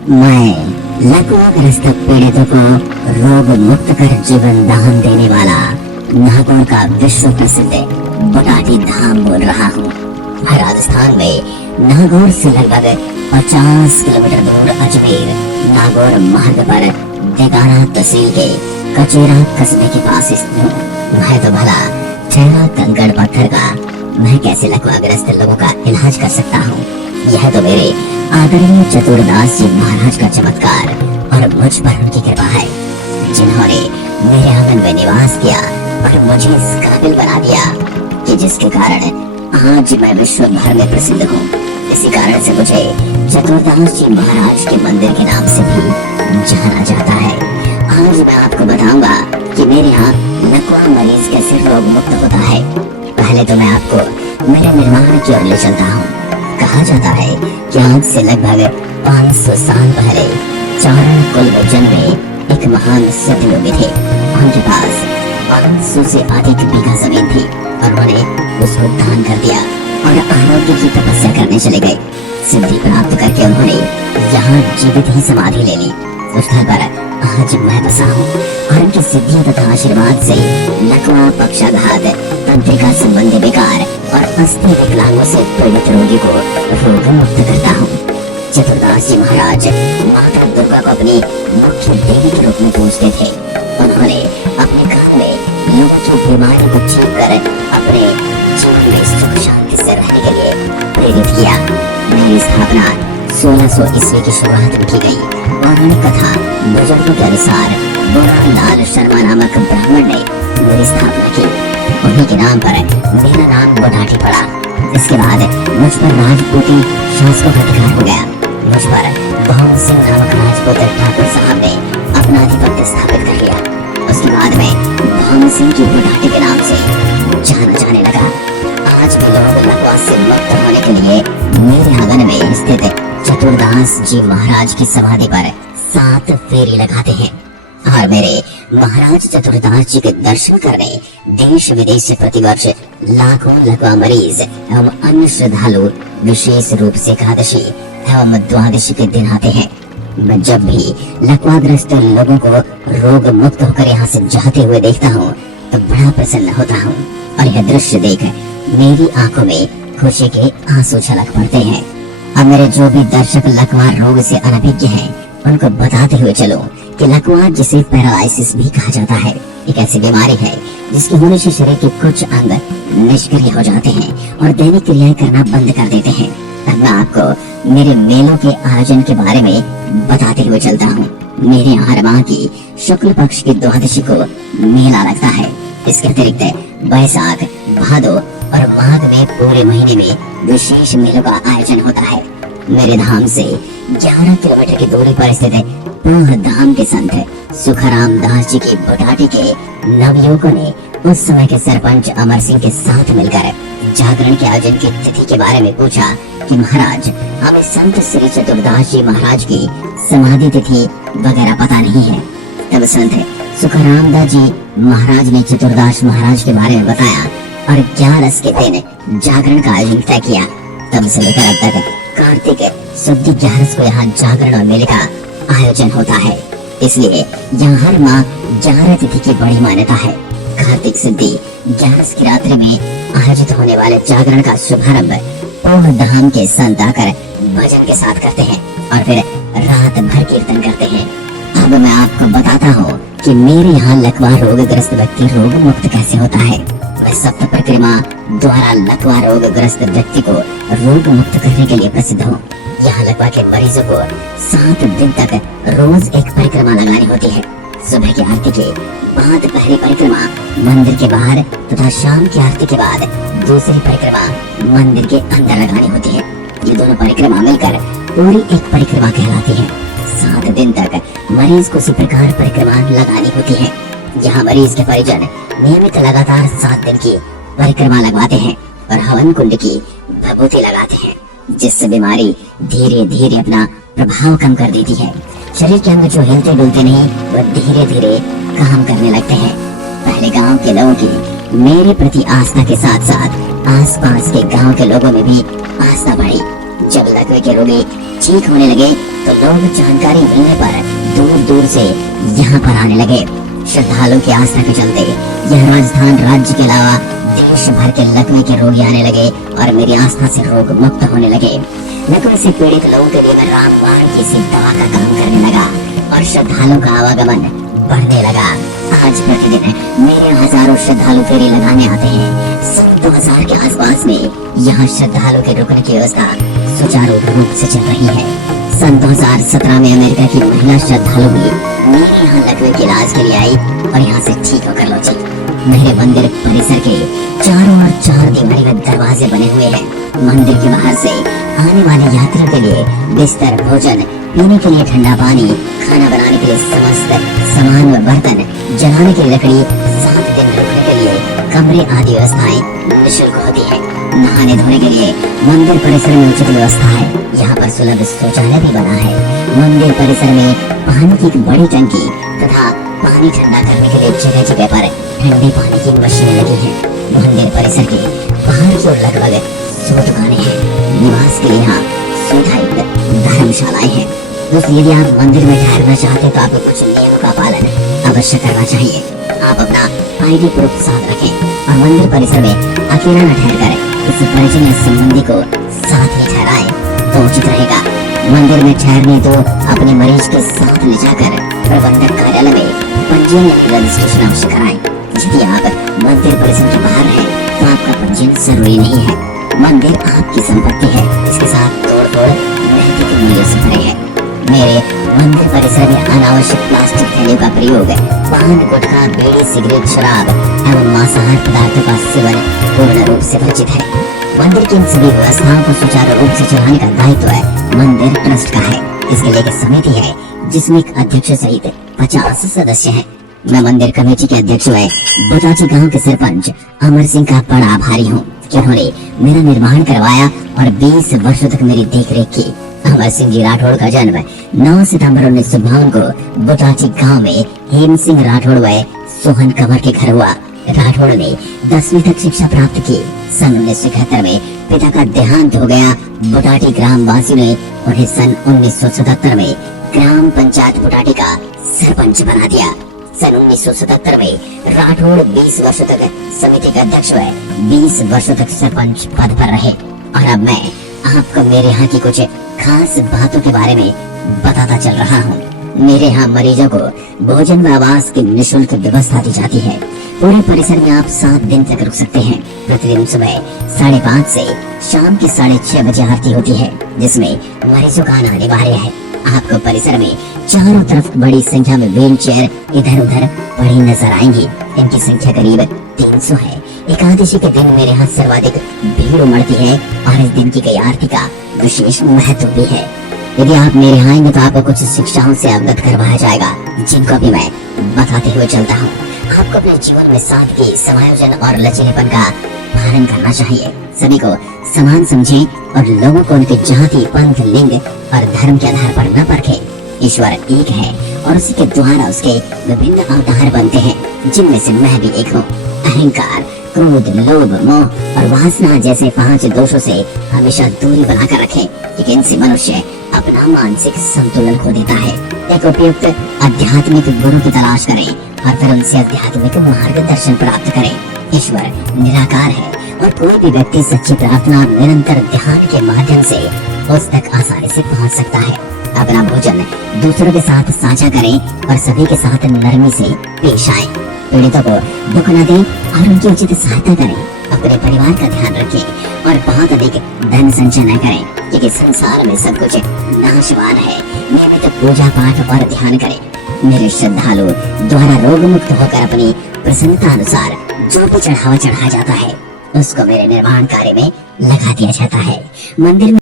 मैं लकवाग्रस्त पीड़ितों को रोग मुक्त कर जीवन दान देने वाला नागौर का विश्व प्रसिद्ध बुटाटी धाम बोल रहा हूँ। राजस्थान में नागौर से लगभग 50 किलोमीटर दूर अजमेर नागौर मार्ग पर देगाना तहसील के कचेरा कस्बे के पास स्थित हूँ। मैं तो भला ठहरा कंकड़ पत्थर का, मैं कैसे लकवाग्रस्त लोगों का इलाज कर सकता हूँ। यह तो मेरे आदरणीय चतुरदास जी महाराज का चमत्कार और मुझ पर उनकी कृपा है, जिन्होंने मेरे आंगन में निवास किया और मुझे इस काबिल बना दिया कि जिसके कारण आज मैं विश्व भर में प्रसिद्ध हूँ। इसी कारण से मुझे चतुरदास जी महाराज के मंदिर के नाम से भी जाना जाता है। आज मैं आपको बताऊंगा कि मेरे यहाँ लकवा मरीज कैसे रोग मुक्त होता है। पहले तो मैं आपको मेरे निर्माण की ओर ले चलता हूँ। कहा जाता है कि आज से लगभग 500 साल पहले चारण कुल में जन्मे एक महान सत्ययोगी थे। उनके पास 500 से अधिक बीघा जमीन थी और उन्होंने उसको दान कर दिया और आरोग्य की तपस्या करने चले गए। सिद्धि प्राप्त करके उन्होंने यहाँ जीवित ही समाधि ले ली। उस स्थल पर आज मैं बसा हूँ और उनकी सिद्धियों तथा आशीर्वाद से लकवा, पक्षाघात, तंत्रिका संबंधी विकार और अस्थि विकलांगों से पीड़ित रोगी को रोग मुक्त करता हूँ। चतुरदास जी महाराज माता दुर्गा को अपनी मुख्य देवी के रूप में पूजते थे। उन्होंने अपने घर में लोगों की बीमारी को ठीक कर अपने जीवन में सुख शांति से रहने के लिए प्रेरित किया। मेरी स्थापना 1600 ईस्वी की शुरुआत में की गई। पौराणिक कथा बुजुर्गों के अनुसार लाल शर्मा नामक ब्राह्मण ने मेरी स्थापना की। उन्हीं के नाम पर मेरा नाम बुटाटी पड़ा। इसके बाद मुझ पर राजपूती शासकों का अधिकार हो गया। मुझ पर बहु सिंह नामक राजपूत ठाकुर साहब ने अपना आधिपत्य स्थापित कर लिया। उसके बाद में बहु सिंह की बुटाटी के नाम से जाना जाने लगा। आज भी लोग लकवा से मुक्त होने के लिए मेरे आंगन में स्थित चतुरदास जी महाराज की समाधि पर 7 फेरी लगाते हैं और मेरे महाराज चतुरदास जी के दर्शन करने देश विदेश से प्रतिवर्ष लाखों लकवा मरीज एवं अन्य श्रद्धालु विशेष रूप से एकादशी एवं द्वादशी के दिन आते हैं। मैं जब भी लकवाग्रस्त लोगों को रोग मुक्त होकर यहाँ से जाते हुए देखता हूँ तो बड़ा प्रसन्न होता हूँ और यह दृश्य देख मेरी आंखों में खुशी के आंसू छलक पड़ते हैं। अब मेरे जो भी दर्शक लकवा रोग से अनभिज्ञ हैं, उनको बताते हुए चलो कि लकवा, जिसे पैरालाइसिस भी कहा जाता है, एक ऐसी बीमारी है जिसके होने से शरीर के कुछ अंग निष्क्रिय हो जाते हैं और दैनिक क्रियाएं करना बंद कर देते हैं। अब मैं आपको मेरे मेलों के आयोजन के बारे में बताते हुए चलता हूँ। मेरे यहाँ हर माह की शुक्ल पक्ष की द्वादशी को मेला लगता है। इसके अतिरिक्त बैसाख, भादो और माघ में पूरे महीने में विशेष मेलों का आयोजन होता है। मेरे धाम से 11 किलोमीटर की दूरी पर स्थित पूर्ण धाम के संत सुखराम दास जी की बुटाटी के नवयुवकों ने उस समय के सरपंच अमर सिंह के साथ मिलकर जागरण के आयोजन की तिथि के बारे में पूछा कि महाराज, हमें संत श्री चतुरदास जी महाराज की समाधि तिथि वगैरह पता नहीं है। तब संत सुखराम दास जी महाराज ने चतुरदास महाराज के बारे में बताया और 11 के दिन जागरण का आयोजन तय किया। तब से लेकर अब तक कार्तिक शुद्ध 11 को यहाँ जागरण और मेले का आयोजन होता है। इसलिए यहाँ हर माह 11 तिथि की बड़ी मान्यता है। कार्तिक शुद्ध 11 की रात्रि में आयोजित होने वाले जागरण का शुभारंभ पूर्ण धाम के संत आकर भजन के साथ करते हैं और फिर रात भर कीर्तन करते हैं। अब मैं आपको बताता हूँ कि मेरे यहाँ लकवा रोगग्रस्त व्यक्ति रोग मुक्त कैसे होता है। मैं सप्त परिक्रमा द्वारा लकवा रोगग्रस्त व्यक्ति को रोग मुक्त करने के लिए प्रसिद्ध हूँ। यहाँ लकवा के मरीजों को 7 दिन तक रोज एक परिक्रमा लगानी होती है। सुबह की आरती के बाद पहली परिक्रमा मंदिर के बाहर तथा शाम की आरती के बाद दूसरी परिक्रमा मंदिर के अंदर लगानी होती है। ये दोनों परिक्रमा मिलकर पूरी एक परिक्रमा कहलाती है। 7 दिन तक मरीज को इसी प्रकार परिक्रमा लगानी होती है। यहाँ मरीज के परिजन नियमित लगातार 7 दिन की परिक्रमा लगवाते हैं और हवन कुंड की भभूति लगाते हैं, जिससे बीमारी धीरे धीरे अपना प्रभाव कम कर देती है। शरीर के अंग जो हिलते डुलते नहीं, वह धीरे धीरे काम करने लगते हैं। पहले गांव के लोगों की मेरे प्रति आस्था के साथ साथ आसपास के गांव के लोगों में भी आस्था बढ़ी। जब लकवे के रोगी ठीक होने लगे तो लोग जानकारी मिलने पर दूर दूर से यहाँ पर आने लगे। श्रद्धालुओं की आस्था के चलते यह राजस्थान राज्य के अलावा देश भर के लकवे के रोगी आने लगे और मेरी आस्था से रोग मुक्त होने लगे। लकवे से पीड़ित लोगों के लिए मैं रामबाण की सी दवा का काम करने लगा और श्रद्धालुओं का आवागमन बढ़ने लगा। आज प्रतिदिन मेरे हजारों श्रद्धालु फेरी लगाने आते हैं। 2000 के आसपास में यहाँ श्रद्धालु के रुकने की व्यवस्था सुचारू रूप से चल रही है। सन 2017 में अमेरिका की महिला श्रद्धालु भी मेरे यहाँ लकवे के इलाज के लिए आई और यहाँ से ठीक होकर लौटी। मेरे मंदिर परिसर के चारों ओर 4 दीवारी में दरवाजे बने हुए हैं। मंदिर के बाहर से आने वाले यात्रियों के लिए बिस्तर, भोजन, पीने के लिए ठंडा पानी, खाना बनाने के लिए समस्त सामान व बर्तन, जलाने की लकड़ी, 7 दिन रुकने के लिए कमरे आदि व्यवस्थाएं निःशुल्क होती है। नहाने धोने के लिए मंदिर परिसर में उचित व्यवस्था है। यहाँ पर सुलभ शौचालय भी बना है। मंदिर परिसर में पानी की एक बड़ी टंकी तथा पानी ठंडा करने के लिए जगह जगह पर ठंडे पानी की मशीनें लगी है। मंदिर परिसर के बाहर की ओर लगभग 100 दुकानें हैं। निवास के लिए यहाँ सुविधायुक्त धर्मशालाएं हैं। दोस्तों, यदि आप मंदिर में ठहरना चाहते हैं तो आपको कुछ नियमों का पालन अवश्य करना चाहिए। आप अपना ID प्रूफ साथ रखें और मंदिर परिसर में अकेला न ठहरकर किसी परिजन या संबंधी को साथ ही ठहराएं तो उचित रहेगा। मंदिर में ठहरने तो अपने मरीज के साथ ले जाकर प्रबंधक कार्यालय में पंजीयन या रजिस्ट्रेशन अवश्य कराएं। यदि आप मंदिर परिसर के बाहर हैं तो आपका पंजीयन जरूरी नहीं है। मंदिर आपकी संपत्ति है, इसके साथ तोड़-फोड़ नैतिक मूल्य से भरे है। मेरे मंदिर परिसर में अनावश्यक प्लास्टिक थैलियों का प्रयोग, पान, गुटखा, बीड़ी, सिगरेट, शराब एवं मांसाहार पदार्थों का सेवन पूर्ण रूप से वर्जित है। मंदिर की इन सभी व्यवस्थाओं को सुचारू रूप से चलाने का दायित्व है मंदिर ट्रस्ट का है। इसके लिए एक समिति है जिसमें एक अध्यक्ष सहित 50 सदस्य हैं। मैं मंदिर कमेटी के अध्यक्ष व बुटाची गांव के सरपंच अमर सिंह का बड़ा आभारी हूँ, जिन्होंने मेरा निर्माण करवाया और 20 वर्षों तक मेरी देखरेख की। अमर सिंह जी राठौड़ का जन्म 9 सितंबर 1952 को बुटाची गांव में हेम सिंह राठौड़ व सोहन कंवर के घर हुआ। राठौड़ ने 10वीं तक शिक्षा प्राप्त की। सन 1971 में पिता का देहांत हो गया। बुटाटी ग्राम वासियों ने उन्हें सन 1977 में ग्राम पंचायत बुटाटी का सरपंच बना दिया। सन 1977 में राठौड़ 20 वर्षों तक समिति का अध्यक्ष व 20 वर्षों तक सरपंच पद पर रहे। और अब मैं आपको मेरे यहाँ की कुछ खास बातों के बारे में बताता चल रहा हूँ। मेरे यहाँ मरीजों को भोजन व आवास की निःशुल्क व्यवस्था दी जाती है। पूरे परिसर में आप 7 दिन तक रुक सकते हैं। प्रतिदिन सुबह 5:30 से शाम के 6:30 बजे आरती होती है, जिसमें मरीजों का आना अनिवार्य है। आपको परिसर में चारों तरफ बड़ी संख्या में व्हील चेयर इधर उधर पड़ी नजर आएंगी। इनकी संख्या करीब 300 है। एकादशी के दिन मेरे यहाँ सर्वाधिक भीड़ उमड़ती है और इस दिन की गई आरती का विशेष महत्व भी है। यदि आप मेरे यहाँ आएंगे तो आपको कुछ शिक्षाओं से अवगत करवाया जाएगा, जिनको भी मैं बताते हुए चलता हूँ। आपको अपने जीवन में सादगी, समायोजन और लचीलेपन का पालन करना चाहिए। सभी को समान समझें और लोगों को उनके जाति, पंथ, लिंग और धर्म के आधार पर न परखें। ईश्वर एक है और उसी के द्वारा उसके विभिन्न अवतार बनते हैं, जिनमें से मैं भी एक हूँ। अहंकार, क्रोध, लोभ, मोह और वासना जैसे 5 दोषों से हमेशा दूरी बनाकर रखें, लेकिन इनसे मनुष्य अपना मानसिक संतुलन खो देता है। एक उपयुक्त आध्यात्मिक गुरु की तलाश करें और फिर उनसे आध्यात्मिक मार्गदर्शन प्राप्त करें। ईश्वर निराकार है और कोई भी व्यक्ति सच्ची प्रार्थना और निरंतर ध्यान के माध्यम से उस तक आसानी से पहुंच सकता है। अपना भोजन दूसरों के साथ साझा करें और सभी के साथ नरमी से पेश आए। पीड़ितों को दुख न दें और उनकी उचित सहायता करें। अपने परिवार का ध्यान रखें और बहुत अधिक धन संचय न करें, क्योंकि संसार में सब कुछ नाशवान है। नियमित पूजा पाठ और ध्यान करें। मेरे श्रद्धालु द्वारा रोग मुक्त होकर अपनी प्रसन्नता अनुसार जो भी चढ़ावा चढ़ाया जाता है, उसको मेरे निर्माण कार्य में लगा दिया जाता है। मंदिर में